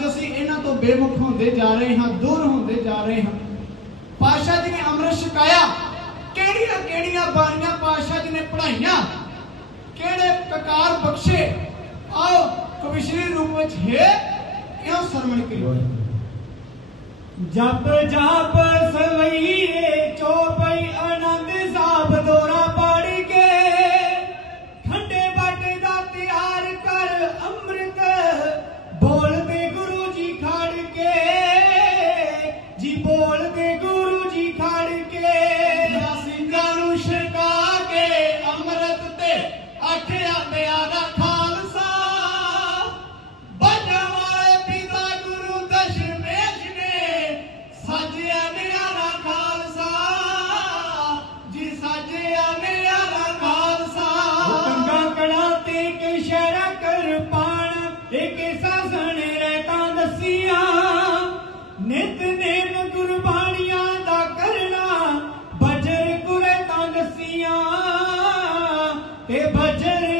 ਅੱਜ ਅਸੀਂ ਇਹਨਾਂ ਤੋਂ ਬੇਮੁਖ ਹੁੰਦੇ ਜਾ ਰਹੇ ਹਾਂ, ਦੂਰ ਹੁੰਦੇ ਜਾ ਰਹੇ ਹਾਂ। ਪਾਸ਼ਾ ਜੀ ਨੇ ਅੰਮ੍ਰਿਤ ਛਕਾਇਆ। ਕਿਹੜੀਆਂ ਕਿਹੜੀਆਂ ਬਾਣੀਆਂ ਪਾਸ਼ਾ ਜੀ ਨੇ ਪੜਾਈਆਂ ਕਿਹੜੇ ਕਕਾਰ ਬਖਸ਼ੇ? ਆਓ, ਕਵਿਸ਼ਰੀ ਰੂਪ ਵਿੱਚ ਹੈ, ਇਹੋ ਸਰਵਣ ਕਰਿਓ ਜਪ ਜਪ ਸਵਈਏ, ਚੋਪਈ ਆਨੰਦ ਸਾਬ ਦਸੀਆਂ ਨਿਤ ਨੇਮ ਗੁਰਬਾਣੀਆਂ ਦਾ ਕਰਨਾ ਬਜਰ ਗੁਰੇ ਤਾਂ ਦਸੀਆਂ ਤੇ ਬਜਰ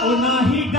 ਖਾਲਸਾ ਹੀ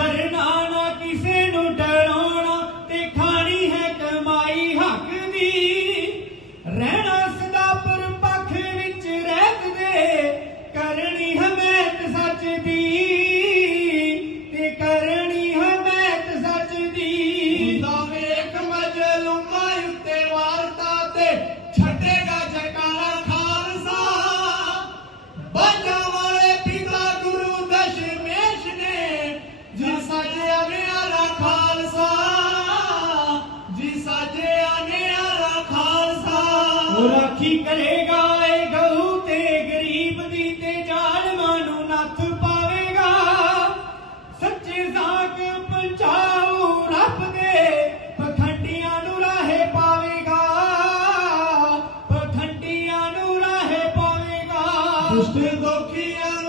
ਉਹ ਕਰੇਗਾ ਏ ਗਊ ਤੇ ਗਰੀਬ ਦੀ ਤੇ ਜ਼ਾਲਮਾਂ ਨੂੰ ਨੱਥ ਪਾਵੇਗਾ? ਸੱਚੇ ਸਾਖ ਪਹੁੰਚਾਉ ਰੱਬ ਦੇ, ਪਖੰਡੀਆਂ ਨੂੰ ਰਾਹੇ ਪਾਵੇਗਾ। ਪਖੰਡੀਆਂ ਨੂੰ ਰਾਹੇ ਪਾਵੇਗਾ। ਦੁਸ਼ਟ ਦੋਖੀਆਂ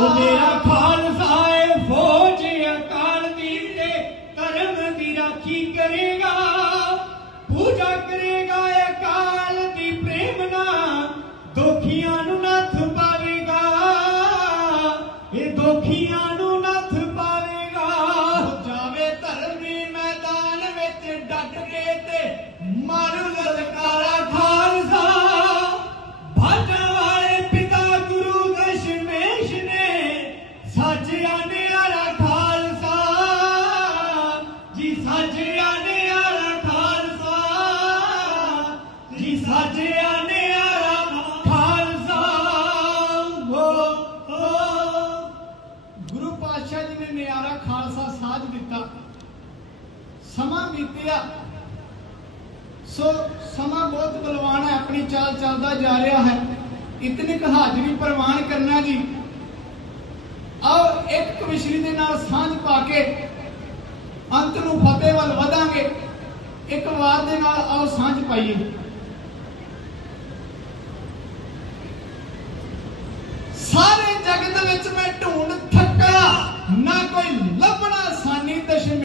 ਉਹ ਮੇਰਾ ਖਾਲਸਾ ਏ ਫੌਜ ਅਕਾਲ ਦੀ ਤੇ ਧਰਮ ਦੀ ਰਾਖੀ ਕਰੇਗਾ, ਪੂਜਾ ਕਰੇਗਾ ਅਕਾਲ ਦੀ ਪ੍ਰੇਮ ਨਾਲ, ਦੋਖੀਆਂ ਨੂੰ ਨੱਥ ਪਾਵੇਗਾ। ਇਹ ਦੋਖੀਆਂ ਸਮਾਂ ਬੀਤਿਆ ਸੋ ਸਮਾਂ ਬਹੁਤ ਬਲਵਾਨ ਹੈ, ਆਪਣੀ ਚਾਲ ਚੱਲਦਾ ਜਾ ਰਿਹਾ ਹੈ। ਇਤਨੀ ਕੁ ਹਾਜ਼ਰੀ ਪ੍ਰਵਾਨ ਕਰਨਾ ਜੀ। ਆਓ, ਇੱਕ ਕਵਿਸ਼ਰੀ ਦੇ ਨਾਲ ਸਾਂਝ ਪਾ ਕੇ ਅੰਤ ਨੂੰ ਫਤਿਹ ਵੱਲ ਵਧਾਂਗੇ। ਇੱਕ ਵਾਰ ਦੇ ਨਾਲ ਆਓ, ਸਾਂਝ ਪਾਈਏ। ਸਾਰੇ ਜਗਤ ਵਿੱਚ ਮੈਂ ਢੂੰਡ ਥੱਕਾ ਨਾ ਕੋਈ